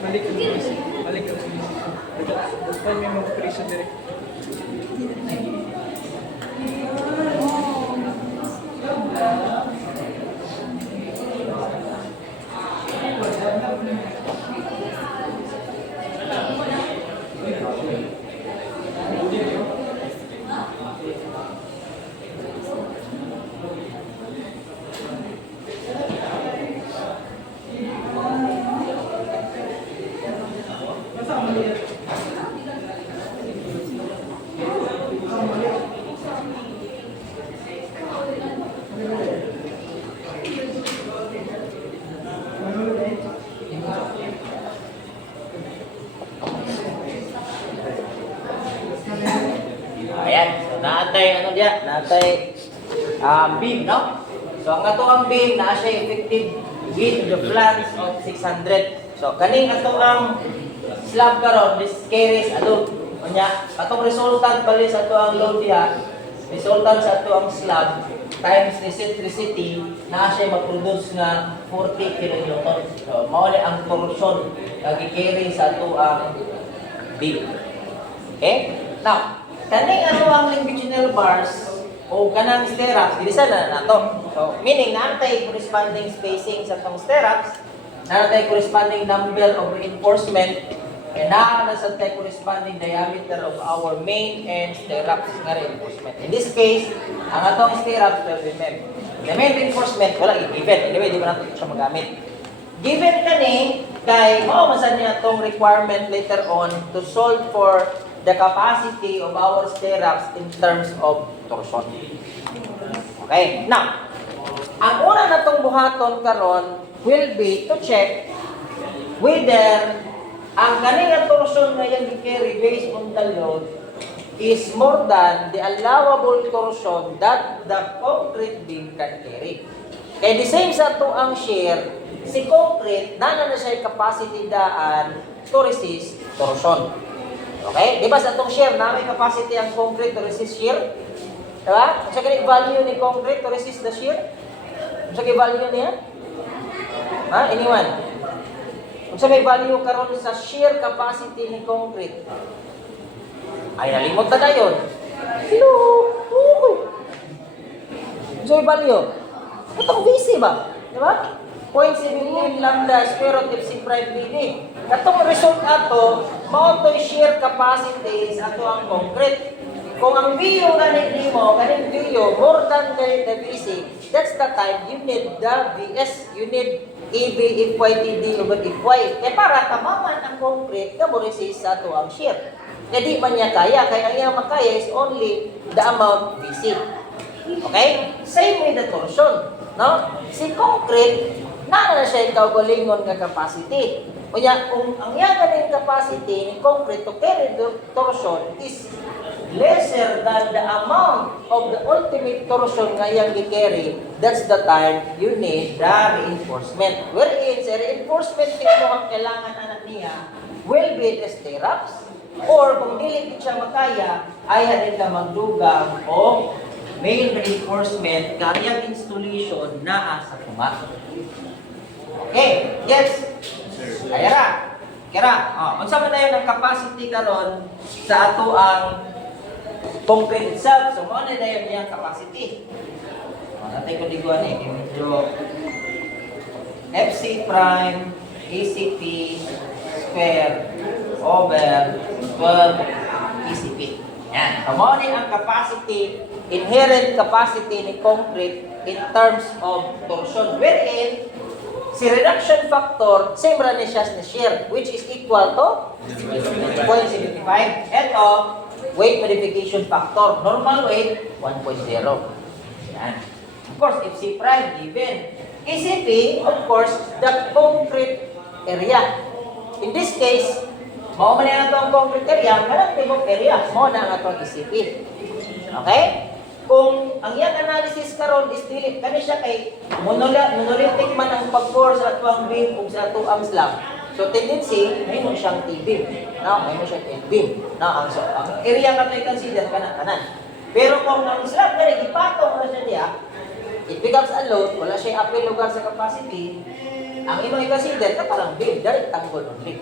Balik ka dito. Balik ka dito. Dapat may mag-operation direct. Ayan, so naatay ano diya, naatay beam, no? So ang ato ang beam na siya effective width of the flange of 600. So kaning ato ang slab karon this carries ano unya atong resultant bali sa ato ang load diha, resultant sa ato ang slab times eccentricity na siya mag-produce nga 40 kN. So mao ni ang torsion nga gi-carry sa ato ang beam. Okay? Now, kaning ano ang longitudinal bars o kanang stirrups, dili sana nato. So, meaning naantay corresponding spacing sa tong stirrups, naantay corresponding number of reinforcement, and naantay corresponding diameter of our main and stirrups nga reinforcement. In this case, ang atong stirrups will be mem. The main reinforcement, wala given. Anyway, di ba natin siya magamit. Given kani, kay mao man niya atong requirement later on to solve for the capacity of our stirrups in terms of torsion. Okay, now, ang una natong buhaton karon will be to check whether ang kaning torsion nga yang gi-carry based on the load is more than the allowable torsion that the concrete beam can carry. Kaya the same sa to ang shear, si concrete na siya capacity daan to resist torsion. Okay? Di ba sa itong shear na may capacity ang concrete to resist shear? Diba? Sa kaya value ni concrete to resist the shear? Sa kaya value niya? Ha? Anyone? Sa may value karon sa shear capacity ni concrete? Ay, nalimot na yun. Hello? Sa may value? Itong VC ba? Diba? 0.17 lambda square root of C prime BD. Katong result ato, mao to'y shear capacity sa ato ang concrete. Kung ang VU ganit mo, kaning VU more than the VC, that's the time you need the VS, you need EB equal TD over FY. Eh para tamaman ang concrete, kamo resist sa ato ang shear. Kaya di man niya kaya, kaya ang iyang makaya is only the amount VC. Okay? Same with the torsion. No? Si concrete, na siya yung kaugalingon nga capacity. Kaya kung ang iyang capacity ni concrete to carry the torsion is lesser than the amount of the ultimate torsion nga iyang i-carry, that's the time you need the reinforcement. Wherein, sa reinforcement mo ang kailangan anak niya will be the stirrups, or kung dili siya makaya, ay halin ka magdugang o main reinforcement nga iyang installation na sa tumak. Okay, yes. Kaya ra. Unsa man dayon ang capacity karon sa ato ang concrete itself? So mo na dayon iyang capacity. Natay ko diguan medyo FC prime ACP square over 12 ECP. Yan. So mo ni ang capacity, inherent capacity ni concrete in terms of torsion. Wherein si reduction factor, same ra ni siya ni shear, which is equal to 0.75. Ito, weight modification factor. Normal weight, 1.0. Yan. Of course, if C prime given. ECP, of course, the concrete area. In this case, mao man na ito ang concrete area, kanang tibok area, mao na ang atong ECP. Okay? Kung ang iyang analysis karon is dili kani siya kay monolithic man ang pag-core sa atuang beam ug sa atuang slab. So tendency mayroon siyang T-beam, no? Mayroon siyang N-beam, no? Ang area nga tay consider kana kanan. Pero kung ang slab kani gipatong ra siya diha, it becomes a load, wala siya apil lugar sa capacity, ang imong i-consider ka parang beam, direct tangle only.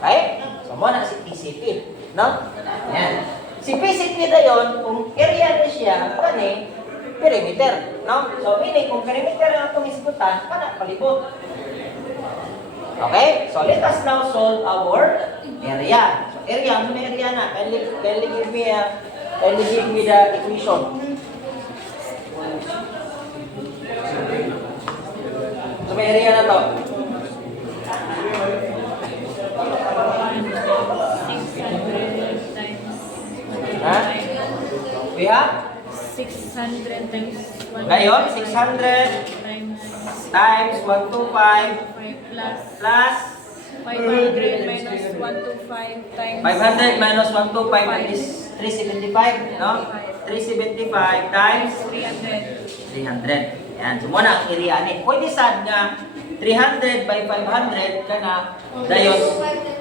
Okay? So, mo na si PCP. No? Yan. Si PCP na yun, kung area na siya, kani, perimeter. No? So, meaning, kung perimeter na itong isgutan, kana, palibot. Okay? So, let us now solve our area. So, area, ano na area na? Kindly give me the equation. So, may area na to. 600 times. Ha? We have? 600 times 1. Ngayon, 600 times 125 plus plus 500 minus 125 times 500 minus 125 that is 375, no? 375 times 300. 300. Yan, so muna ang area ni. Pwede sad nga 300 by 500 kana dayon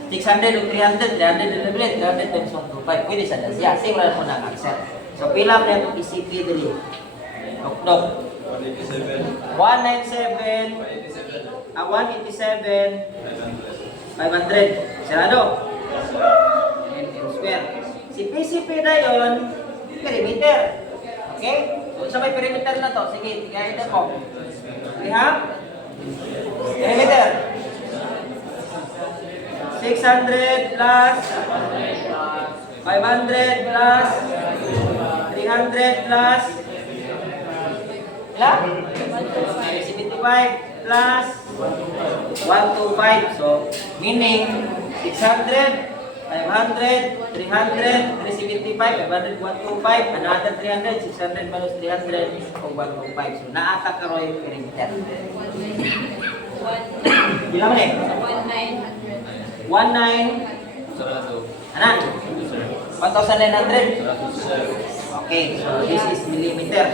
600 o 300, 300 times 125. Pwede sad siya. Same ra mo na ang answer. So pila man yung ECP dili. Dok. 197 187 500. Sarado. And square. Si PCP na yon perimeter. Okay? So sa may perimeter na to, sige, tigay mo. We have perimeter. 600 plus 500 plus 300 plus ilan? 75 plus 125. So, meaning 600, 500, 300, 375, 500, 125, another 300, 600 minus 300 o 125. So, naata ka rin yung perimeter. Ilan man eh? 1900. 19. Anan? 1,900? Okay, so this is millimeter.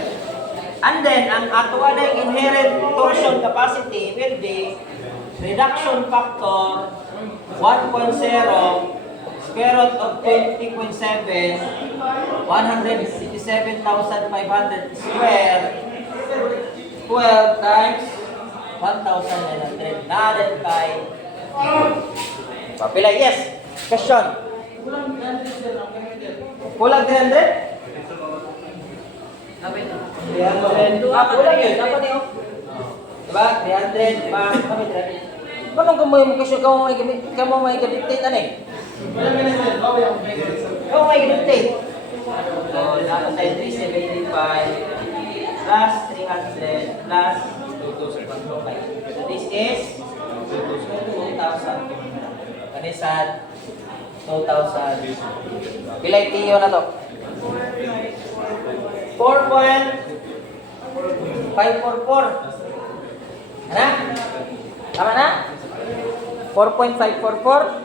And then, ang ato na inherent torsion capacity will be reduction factor 1.0 square root of 20.7 167,500 square 12 times 1,900 natin kay papila. Yes, question. Kulang 300? 300. Kulang yun. Dapat yun. Diba? 300. Kami 300. Paano kung may question ka mo may gadictate ano eh? Kung may gadictate. So, dapat tayo 375 plus 300 plus 2,500. So, this is 2,000. Kanisan 2,000. Pilay tiyo na to? 4.544. Ano? Tama na? 4.544?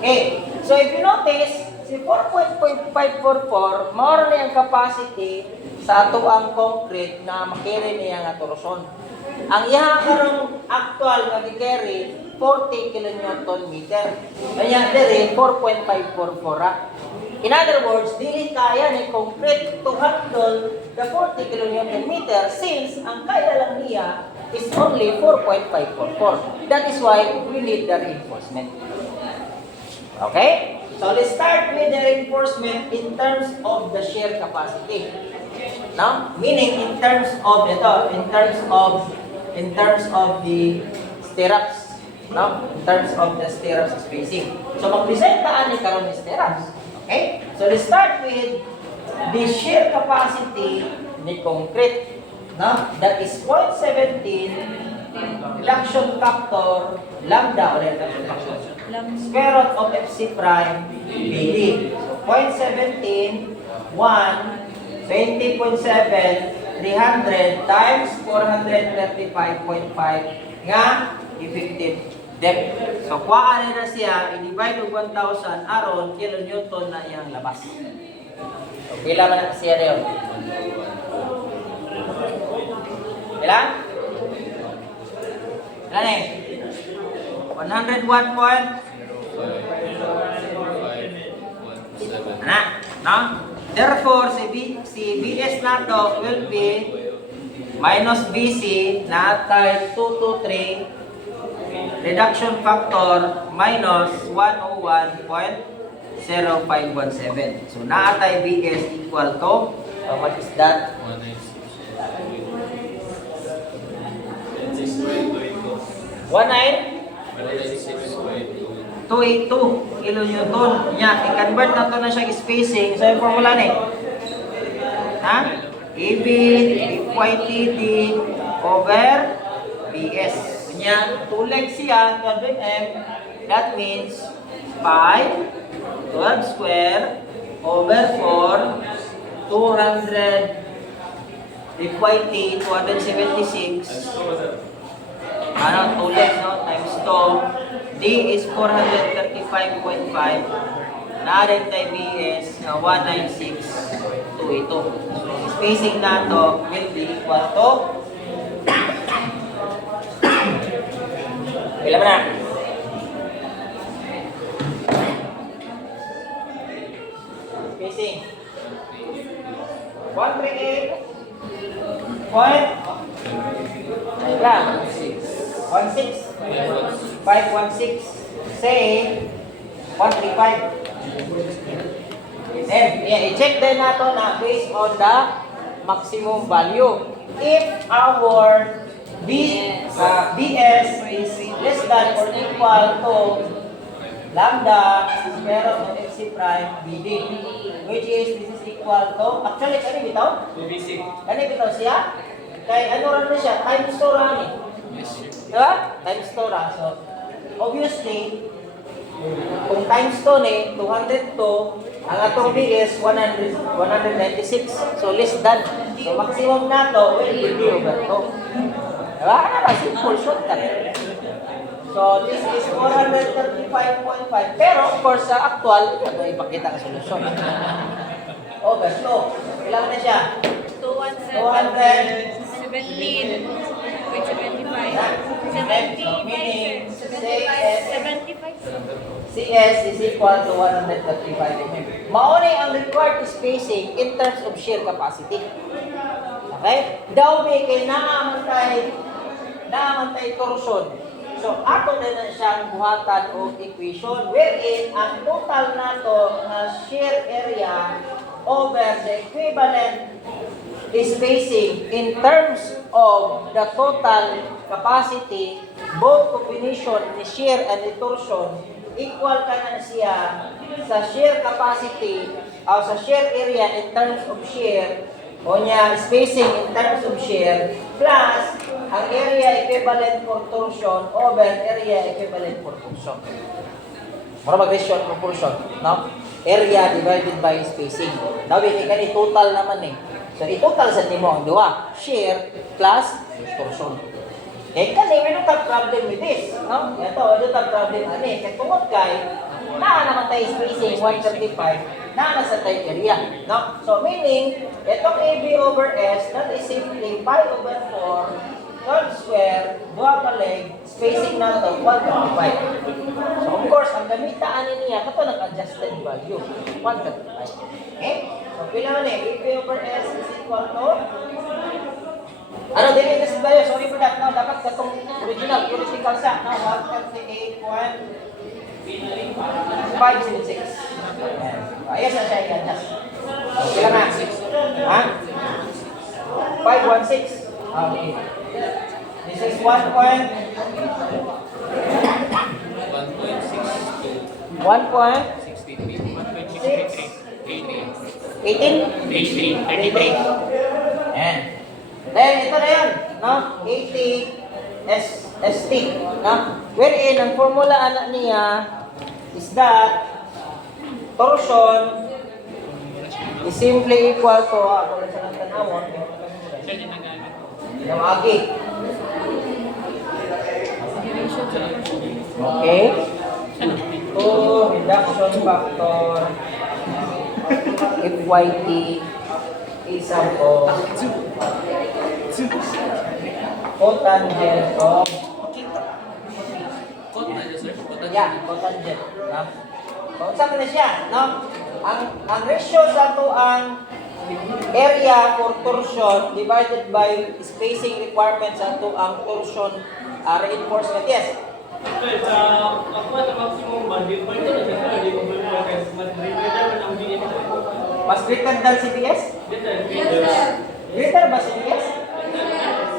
Okay. So if you notice, si 4.544, more na yung capacity sa ato ang concrete na makiri niya nga torsion. Ang iha karong actual nga gi-carry 40 kN meter. Kaya dire 4.544. In other words, dili kaya ni concrete to handle the 40 kN meter since ang kaya lang niya is only 4.544. That is why we need the reinforcement. Okay? So let's start with the reinforcement in terms of the shear capacity. Now, meaning in terms of the stirrups, no? In terms of the stirrups spacing. So magpresenta ani karon ni stirrups. Okay? So let's start with the shear capacity ni concrete, no? That is 0.17 reduction factor lambda or reduction factor square root of FC prime BD. So 0.17 1 20.7 300 times 435.5 nga effective depth. So kuha na siya i-divide og 1,000 aron kilonewton na iyang labas. So pila man na siya dayon? Pila? Pila ni? 101 point? Ana, no? Therefore, si BS nato will be minus BC na tay 223 reduction factor minus 101.0517. So naatay BS equal to how much is that? 282 kilonewton. Nya, i-convert na to na siya spacing. So yung formula ni. Ha? EB equal TD over BS. Nya, tuleg siya, 12M. That means 5, 12 square over 4, 200 equality 276. Ano, tuleg, no? Times 2. D is 435.5. Na-add tayo BS na 196.282. So, spacing na to will be equal to ilan na? Spacing 138 point ilan? 16 516 say 135. And i-check din nato na based on the maximum value. If our BS is less than or equal to lambda square root of FC prime BD, which is this is equal to, actually kani bitaw? 2BC. Kani bitaw siya? Kay ano ran na siya? Times 2 ran eh. Diba? Times 2 ran. So, obviously, kung times 2 ni, 202, ang atong BS 196. So, less than. So, maximum na to will be over 2. Diba? Simple shortcut. So, this is 435.5. Pero, of course, sa actual, ito ipakita ang solusyon. Over 2. Ilang na siya? 217. 17. Wait, 75. 70. Meaning, 75. CS is equal to 135 mm. Mauni ang required spacing in terms of shear capacity. Okay? Daw may kay naaman tayo torsion. So, ato na siyang buhatan o equation wherein ang total nato na shear area over the equivalent spacing in terms of the total capacity, both combination ni shear and ni torsion, equal ka na siya sa shear capacity o sa shear area in terms of shear o niya spacing in terms of shear plus ang area equivalent for torsion over area equivalent for torsion. Mura mag-ratio proportion, no? Area divided by spacing. Now, kani total naman eh. So, i-total sa nimo ang duha, shear plus torsion. Kaya kani, we don't have problem with this. No? Ito, we don't have problem ani. Kaya tungod kay, naman tayo spacing 135, sa tayo area. No? So, meaning, itong AB over S, that is simply pi over 4, 12 square, duha ka leg, spacing na ito, 135. So, of course, ang gamitaan niya, ito nag-adjusted value, 135. Okay? So, pila man eh, AB over S is equal to ano, dili ito sa value, sorry for that. No, dapat katong original, theoretical sa, no, 138.576. Ayos na siya i-adjust. Pila na? Ha? 516. Okay. This is 1 point. 1 point. 18? 33. And then, ito na yun, no? 80 ST, no? Wherein, ang formula anak niya is that torsion is simply equal to, ako lang sa tanawon, yung agi. Okay? To reduction factor FYT isang ko cotangent of cotangent. So, saan na siya? No? Ang ratio sa to ang area for torsion divided by spacing requirements ato ang torsion reinforcement. Yes. Sa ako sa maximum band, pwede na siya. Hindi ko pwede kasi mas greater naman ang BS. Mas greater than CPS? Greater ba CPS?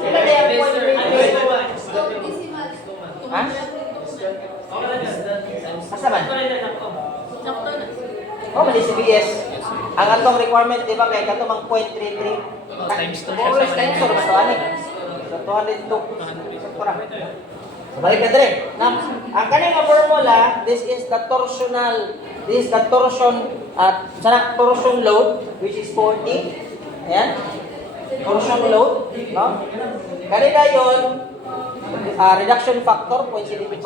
Sila na yung point ha? Asa man? Sakto na. Oh, mali CPS. Ang atong requirement, di ba, kay katumang 0.33? Times 2 siya Always sa times 2, mas ani. So, 202. So, para. So, balik na dire. Now, ang kanina formula, this is the torsion torsion load, which is 40. Ayan. Torsion load. No? Kanina yun, reduction factor, 0.75.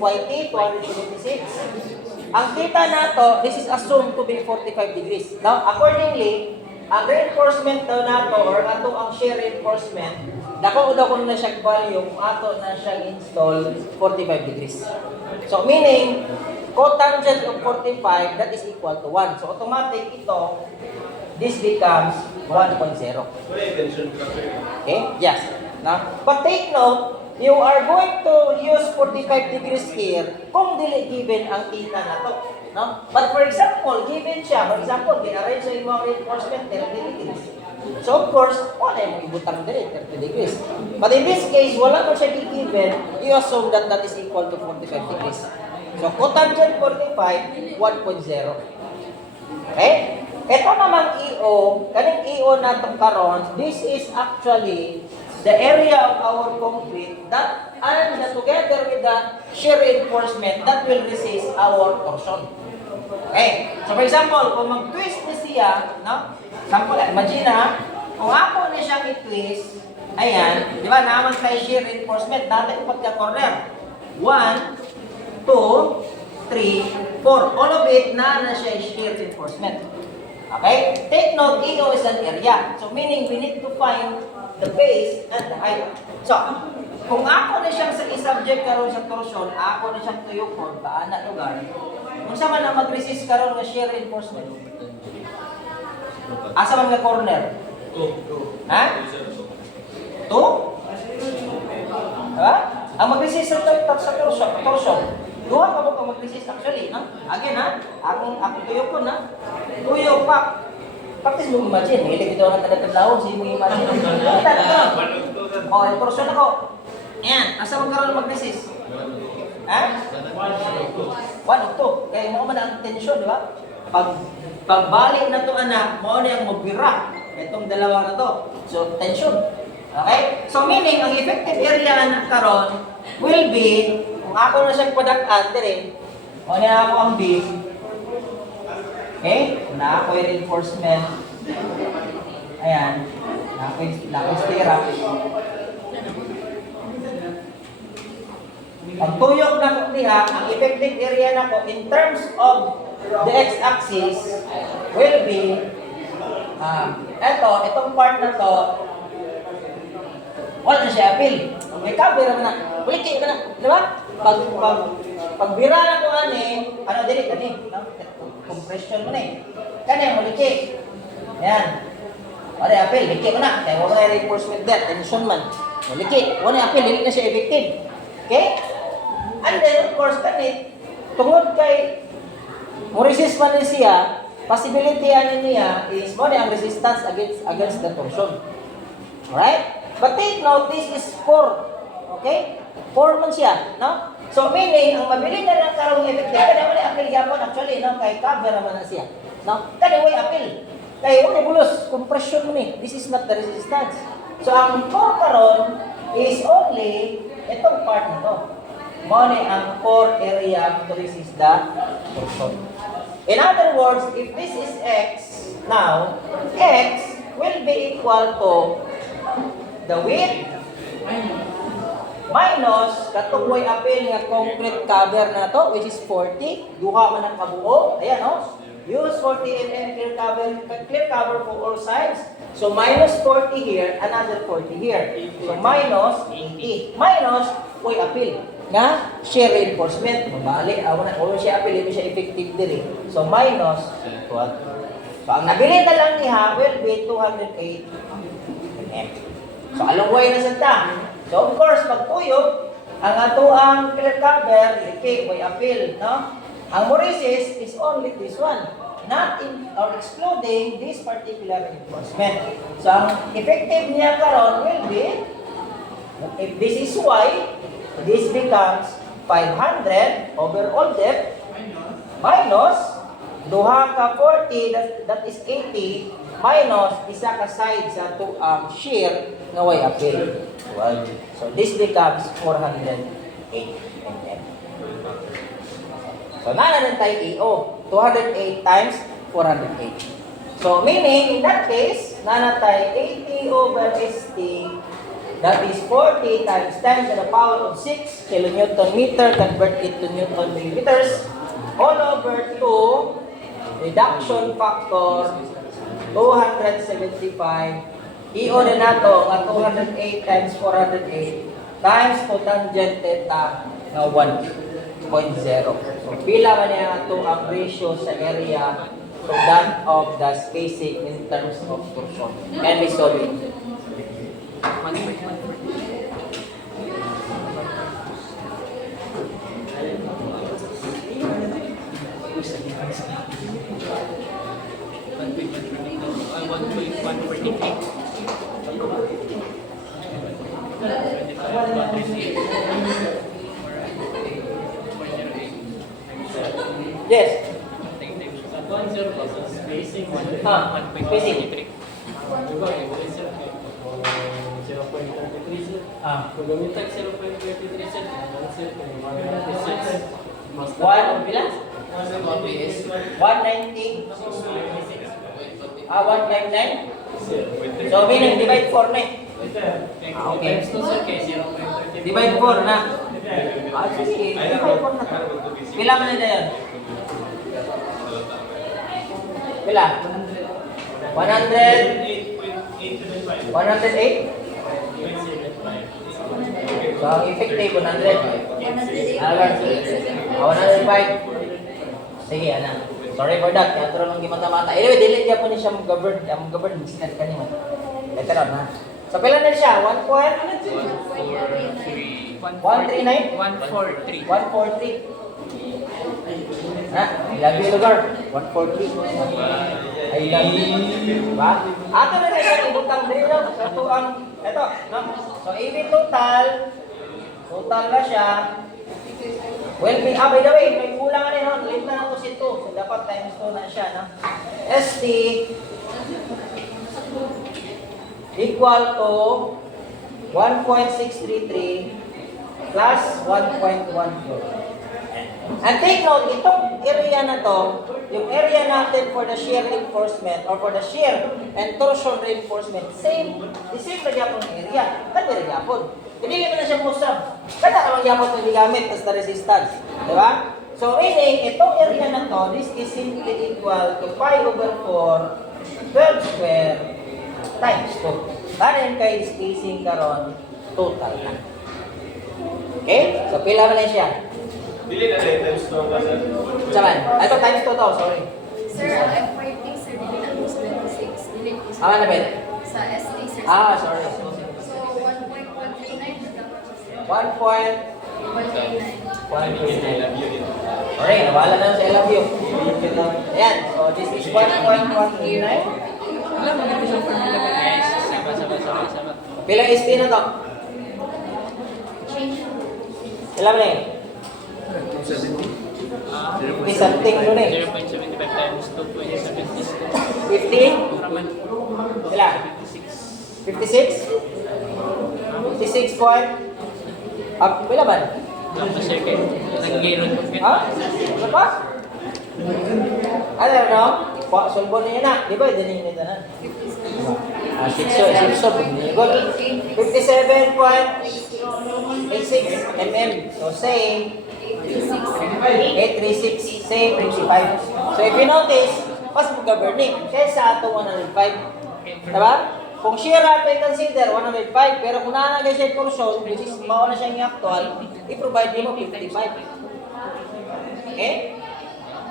FYT, 276. Ang kita nato, this is assumed to be 45 degrees. Now, accordingly, ang reinforcement daw nato, or ato ang shear reinforcement, dako kung na siya value, ato na siya install 45 degrees. So, meaning, cotangent of 45, that is equal to 1. So, automatic ito, this becomes 1.0. Okay? Yes. Now, but take note, you are going to use 45 degrees here kung dili given ang kita na to. No? But for example, given siya, for example, di-arrange sa imong reinforcement 30 degrees. So of course, wala yung ibutang dili 30 degrees. But in this case, wala mo siya given, you assume that that is equal to 45 degrees. So cotangent 45, 1.0. Okay? Ito namang EO, kaning EO natin karon, this is actually the area of our concrete that and together with the shear reinforcement that will resist our torsion. Okay. So for example, kung mag-twist ni siya, no? Sample, imagine ha, kung ako na siyang i-twist, ayan, di ba, naman tayo shear reinforcement, natin upat ka corner. 1, 2, 3, 4. All of it na siya shear reinforcement. Okay? Take note, EO is an area. So meaning we need to find the base and the height. So, kung ako na siyang i-subject karon sa torsion, ako na siyang tuyokon, paana lugar, kung sa man na mag-resist karon nga shear reinforcement, asa man nga corner? 2. Ha? 2? Diba? Ang mag-resist sa torsion, duha ka mo kang mag-resist actually, no? Again, ha? Akong tuyokon, ha? Tuyok pa. Practice mo imagine, hilig ito ang talatandawon, sige mo imagine. Oh, torsion ako. Ayan, asa magkaroon mag-resist? Ha? 1 o 2. Kaya mo man ang tension, di ba? Pagbalik na to anak, mo na yung magbira. Itong dalawa na to. So, tension. Okay? So, meaning, ang effective area na karon will be, kung ako na siyang padak-an, dire, o niya ako ang B, okay? Na ako yung reinforcement. Ayan. Na ako yung stirrup. Ang tuyok na ko diha, ang effective area na ko in terms of the x-axis will be itong part na to, wala na siya appeal. May cover naman na. Buliki ka na. Di ba? Pagbira na ko ano dili kani? Compression mo na eh. Kani, muliki. Ayan. Wala appeal, liki mo na. Kaya wala na reinforcement there, tension man. Muliki. Wala appeal, hindi na siya effective. Okay? And then, of course, kani, tungod kay mo resist man siya, possibility niya is mo ang resistance against the torsion. Alright? But take note, this is 4. Okay? 4 man siya, no? So meaning, ang mabili na lang karong effective, kada wala appeal yapon actually, no? Kay cover naman na siya. No? Kada wala appeal. Kay wala bulos, compression mo ni. This is not the resistance. So ang 4 karon is only itong part na to. Mo ni ang core area to resist the torsion. In other words, if this is X, now, X will be equal to the width minus katukoy apil nga concrete cover na to, which is 40. Duha man ang kabuo. Ayan, no? Use 40 mm clear cover for all sides. So, minus 40 here, another 40 here. So, minus 80. Minus, koy apil nga shear reinforcement. Mabali, awan na, kung siya apil, hindi siya effective diri. So, minus equal. So, ang nabili na lang niya will be 208 mm. So, alungway na sa ta. So, of course, pag tuyok, ang ato ang clear cover, okay, may appeal, no? Ang Maurices is only this one, not in or excluding this particular reinforcement. So, ang effective niya karon will be, if this is Y, this becomes 500 over all depth minus duha ka 40, that is 80, minus isa ka side sa to shear nga way appeal. So this becomes 408 mm. So nana tayo EO, 208 times 408. So meaning in that case, nana tayo 80 over ST, that is 40 times 10 to the power of 6 kilonewton meter, convert it to Newton millimeters, all over 2, reduction factor, 275, EO na nato nga 208 times 408 times cotangent theta nga 1.0. So pila man niya ito ang ratio sa area to that of the spacing in terms of torsion. Can we solve it? Yes. Spacing. Spacing. Kung gamitan 0.23 sir, 1 bilang? 190? 199? So, meaning divide 4 na eh. Okay. Divide 4 na. Sige, divide 4 na. Pila man na yan? Pila? 100? 108? So, ang effective 100. 105. Sige, ana. Sorry for that. Kaya turo nung gimata-mata. Anyway, dili niya po niya siya mag-govern. Mag-govern. Misnet ka niya. Later on, ha? So, pila na siya? 1 point? 139? 143. 143. Ha? I love you, lugar. 143. I love you. Diba? Ato na rin siya ibutang din lang. Ito ang, ito, no? So, even total na siya. Well, by the way, may kulang na rin, no? Late na ito si 2. So, dapat times 2 na siya, no? ST equal to 1.633 plus 1.14. And take note, itong area na to, yung area natin for the shear reinforcement or for the shear and torsion reinforcement, the same na gyapon ng area. Kada rin gyapon. Hindi naman na siya musab. Kada namang gyapon ng ligamit as the resistance. Diba? So meaning, itong area na to, this is simply equal to pi over 4, 12 square times 2. Karin kay spacing karon total na. Okay? So pila man na siya? Dili na tayo times 2 ba sir? Saman. Ito times 2 to, sorry. Sir, ang F5 sir, dili na po 26. Dili po Ah, na ba? sa ST sir. Sorry. So, 1.139 dapat po sir. 1.139. 139. Alright, nawala na sa LV. Ayan, so this is 1.139. Wala maganda siya formula ba? Sama. Pilang ST na to? Ilan na yun? 50 something doon eh. 0.75 times 2.76. 50? Ilan? 56? 56 point? Pila ba? Tapos sir kayo, nag-gayron ko. Ha? Ano ba? Ano no? Sulbo na yun na. Di ba? Hindi nyo na. 57.86 mm. So same. 836. Same 55. So if you notice, mas mag-governing. Kaya ato 105. Diba? Kung shear natin consider 105, pero kung nanagay siya torsion, which is mauna siya yung actual, i-provide mo 55. Okay?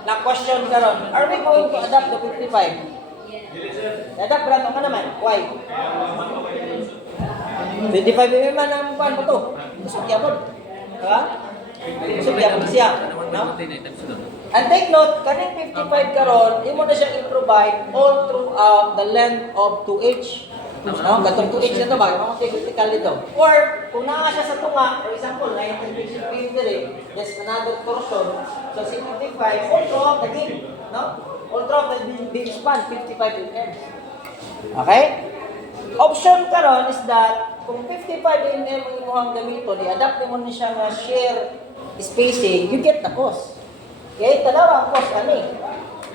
Na question ka ron, are we going to adapt the 55? Dadak brand ka naman. Why? 25 mm man ang pan pa to. Usok yapon. Ha? Usok yapon siya, no? And take note, kaning 55 karon, imo na siya i-provide all throughout the length of 2H. No, gatong 2H na to ba? Mga critical dito. Or kung naa siya sa tunga, for example, 19 dire, there's another torsion. So 55 all throughout the beam, no? All throughout the beam span 55 mm. Okay? Option karon is that kung 55 mm ang imong gamiton, i-adapt mo ni siya nga shear spacing, you get the cost. Okay? Dalawa ang cost ani.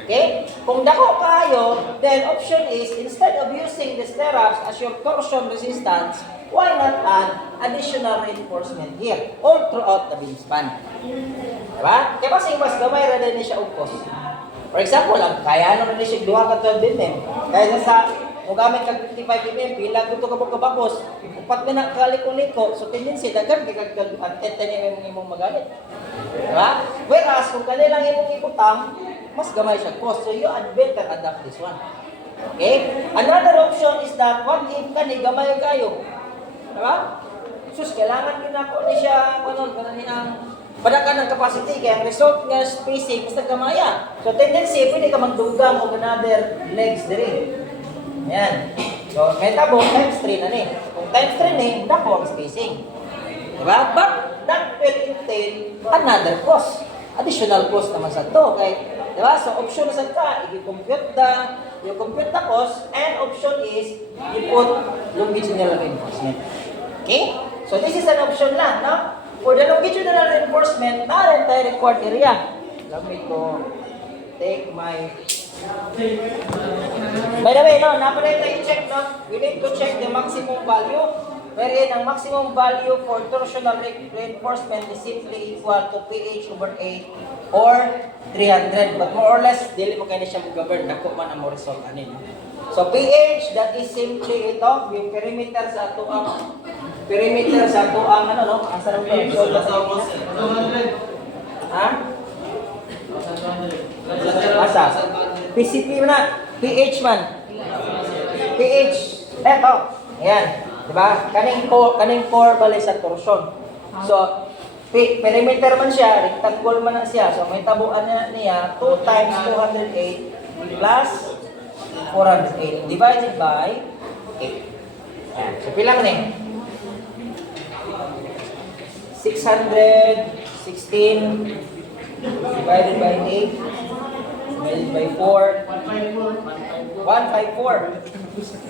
Okay? Kung dako kayo, then option is, instead of using the stirrups as your torsion resistance, why not add additional reinforcement here, all throughout the beam span? Diba? Kaya kasi mas gamay rin din siya ang cost. For example, kaya naman rin siya duha ka 12 mm. Kaya sa kung gamit kag 55 mm, pila gusto ka mo kabakos, upat na kaliko-liko, so tendency, dagan kag 10 mm imong magamit. Diba? Whereas, kung kanilang imong iputang, mas gamay siya cost. So you had better adapt this one. Okay? Another option is that what if kani gamay kayo? Diba? Sus, kailangan din ako ni siya, ganun ang padakan ng capacity, kaya ang result nga spacing, basta gamaya. So tendency, pwede ka magdugang o another legs diri. Yan. So, may tabo, times 3 na ni. Kung times 3 ni, dako ang spacing. Diba? But that will entail another cost. Additional cost naman sa to. Okay? Diba? So, option sa ka, i-compute the cost, and option is, you put longitudinal reinforcement. Okay? So, this is an option lang, no? For the longitudinal reinforcement, na tayo required area. Let me to take my... By the way, no, napalit tayo check, no? We need to check the maximum value. Wherein ang maximum value for torsional reinforcement is simply equal to PH over 8 or 300. But more or less, dili mo kayo na siya mag-govern. Dako man ang mo result anin. So PH, that is simply ito, yung perimeter sa ato ang ano, no? Ang sarap ng result sa ato. Ha? Asa? PCP na, PH man. PH. Eto. Ayan. Diba? Kaning core bali sa torsion. So, perimeter man siya, rectangle man na siya. So, may tabuan na niya 2 times 208 plus 408 divided by 8. Ayan. So, pilang ni? 616 divided by 8 divided by 4 154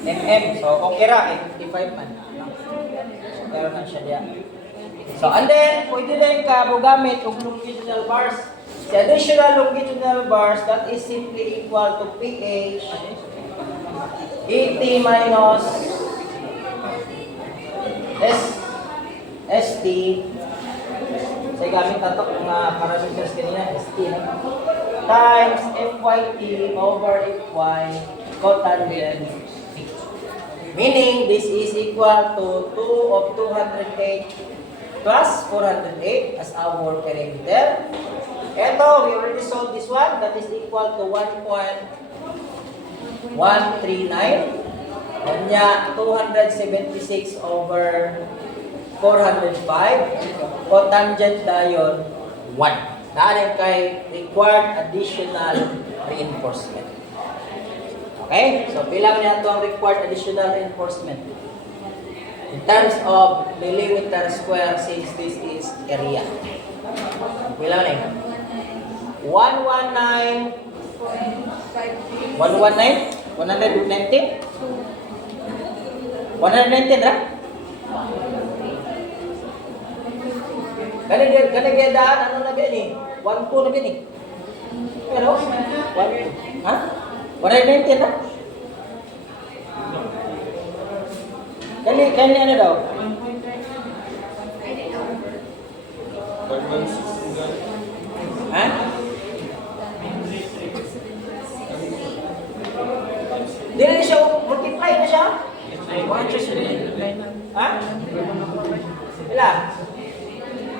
mm. So, okay ra, 55 man. So, meron na siya diyan. So, and then, pwede din ka gamit og longitudinal bars. The additional longitudinal bars, that is simply equal to PH 80 minus ST. So, gamit na ito kung parameters kanina, ST, no? Times FYT over FY cotangent. Meaning, this is equal to 2 of 208 plus 408 as our perimeter. Ito, we already solved this one. That is equal to 1.139. Kanya, 276 over 405. Cotangent dayon, 1. Dahil kay required additional reinforcement. Okay? So, bilang niya ito ang required additional reinforcement. In terms of millimeter square, since this is area. Bilang niya? 119 119? 119? 119 ra? Ganun daan, ano na ba ni? 1-2 na ba ni? Pero, 1-2. Ha? 119 na? Kani ano daw? Ha? Dili na siya, multiply na siya? Ha? Ila?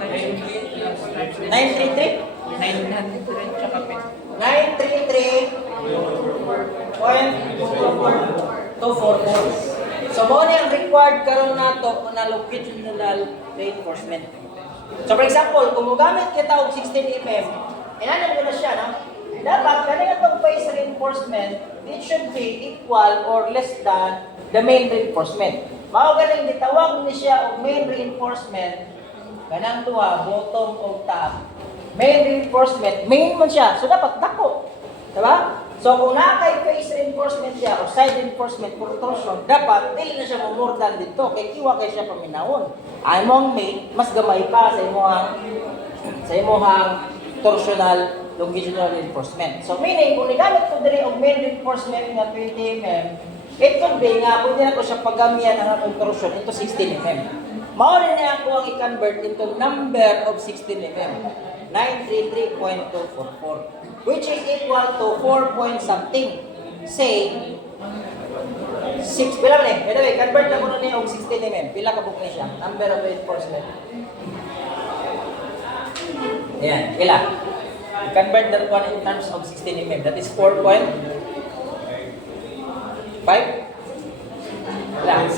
933? 933 0.244. So, mo ang required karon nato na longitudinal reinforcement. So, for example, kung mugamit kita og 16 mm, inanan ko na siya, no? Dapat kanina itong face reinforcement, it should be equal or less than the main reinforcement. Mao ganing gitawag ni siya og main reinforcement, kanang duha, bottom o top. Main reinforcement, main man siya, so dapat dako. Diba? So kung nakay face reinforcement siya o side reinforcement for torsion, dapat dili na siya mamordan dito kay kiwa kay siya paminawon. Ay mong main mas gamay pa sa imong torsional longitudinal reinforcement. So meaning kung nigamit ko diri og main reinforcement nga 20 mm, it could be nga pwede na ko siya pagamihan ang akong torsion into 16 mm. Mao rin niya ako ang i-convert into number of 16 mm. 933.244, which is equal to 4 point something. Say 6 pila man eh. By the way, convert na ko na niya og 16 mm. Pila ka book niya siya? Number of reinforcement. Ayan, pila. Convert that one in terms of 16 mm. That is 4.5. Wala.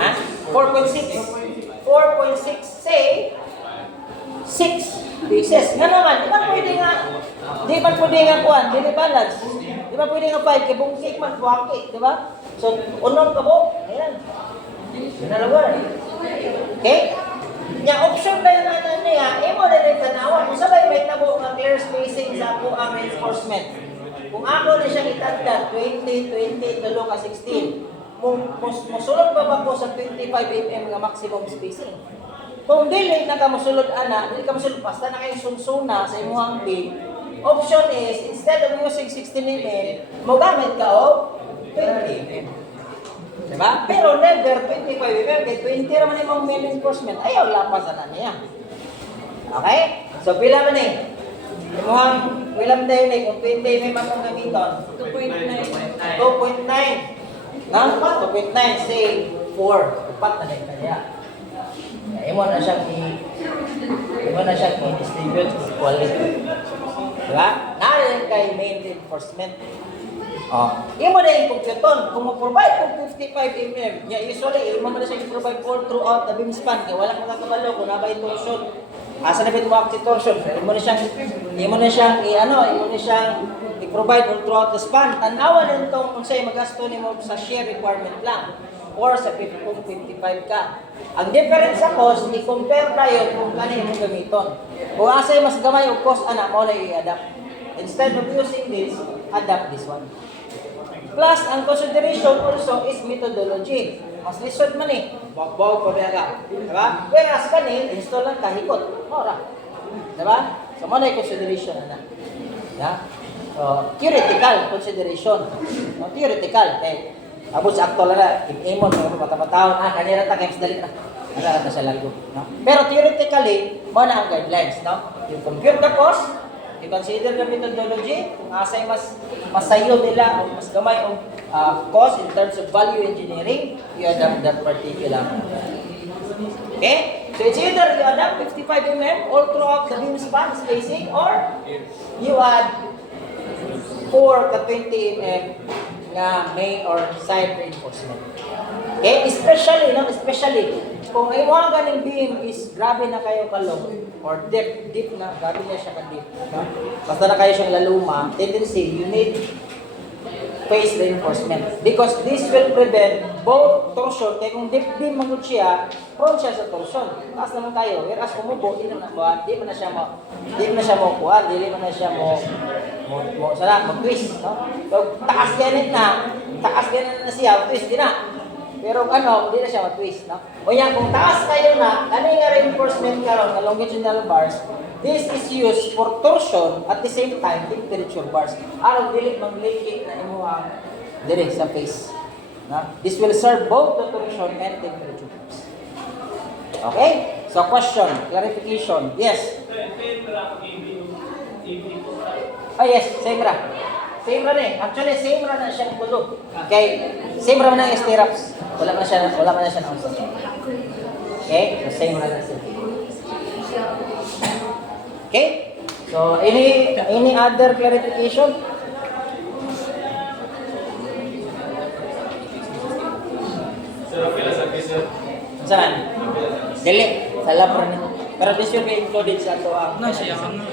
Ha? 4.6. 4.6. Say 6 pieces. Nga naman, di man pwede nga kuhan, di balance. Di man pwede nga 5, kaya buong cake man, buwaki, di ba? So, unong kabo, ayan. Sinalawan. Okay? Yung option na yun niya, mo na rin tanawan. Kung sabay may tabo ng clear spacing sa ako ang reinforcement. Kung ako na siyang itanda, 20, 20, tulo ka 16. Musulod pa ba ko sa 25 mm nga maximum spacing? Kung dili na ka musulod ana, dili ka musulod basta na kayong sunsuna sa imong beam. Option is, instead of using 16 mm, mo gamit ka o 20 mm. Diba? Pero never 25 mm, kay 20 raman imong main reinforcement, ayaw lapas na niya. Okay? So, pila man eh. Imuhang, wilam tayo eh, kung 20 mm akong gamiton. 2.9. 2.9. Na? 2.9, say 4. Upat na rin kaya. Imo na siyang i-distribute equally. Diba? Narin kay main reinforcement. Imo na yung computon. Kung mo-provide kung 55 mm, usually, imo na siya i-provide all throughout the beam span. Kaya walang makakabalo kung nabay torsion. Asa na bit mo ang torsion? Imo na siyang i-provide all throughout the span. Tanawan din itong kung sa'yo magasto ni mo sa shear requirement lang. Or sa 55 ka. Ang difference sa cost, i-compare tayo kung kanino mong gamiton. Kung asay mas gamay o cost, mo na i-adapt. Instead of using this, adapt this one. Plus, ang consideration also is methodology. Mas lisod man eh. Bawag pa ka. Diba? Whereas kanin, install lang kahikot. Mora. Diba? So, mo na yung consideration na. Yeah? So, theoretical consideration. No, theoretical. Abot sa actual na, imon, mata-mataon, kanina ta, kaya dali na. Wala na siya lago. No? Pero theoretically, mo na ang guidelines. No? You compute the cost, you consider the methodology, kung asay mas sayo nila, o mas gamay o cost in terms of value engineering, you adapt that particular. Okay? So it's either you adapt 55 mm all throughout the beam span spacing, or you add 4 ka 20 mm nga main or side reinforcement. Okay? Especially, kung ay mga ganing beam is grabe na kayo kalong or deep na, grabe na siya ka-deep. Basta na kayo siyang laluma, tendency, you need face reinforcement. Because this will prevent both torsion, kaya kung deep beam magod siya, prone siya sa torsion. Taas naman tayo, whereas umubo, di mo na siya mag-twist. No? So, taas ganit na siya, twist din na. Pero hindi na siya mag-twist. No? O yan, kung taas kayo na, nga reinforcement karon na longitudinal bars, this is used for torsion at the same time, temperature bars. Araw, dili mag-lake na imuha dire sa face. No? This will serve both the torsion and temperature bars. Okay? So, question, clarification. Yes? Yes, same ra. Same ra eh. Actually, same ra na siya kulo. Okay? Same ra na ang stirrups. Wala man na siya na usap. Okay? So, same ra na siya. Okay? So, any other clarification? Saan? Dili, sa labra nito. Pero this will be included sa ito ang... Na siya ano.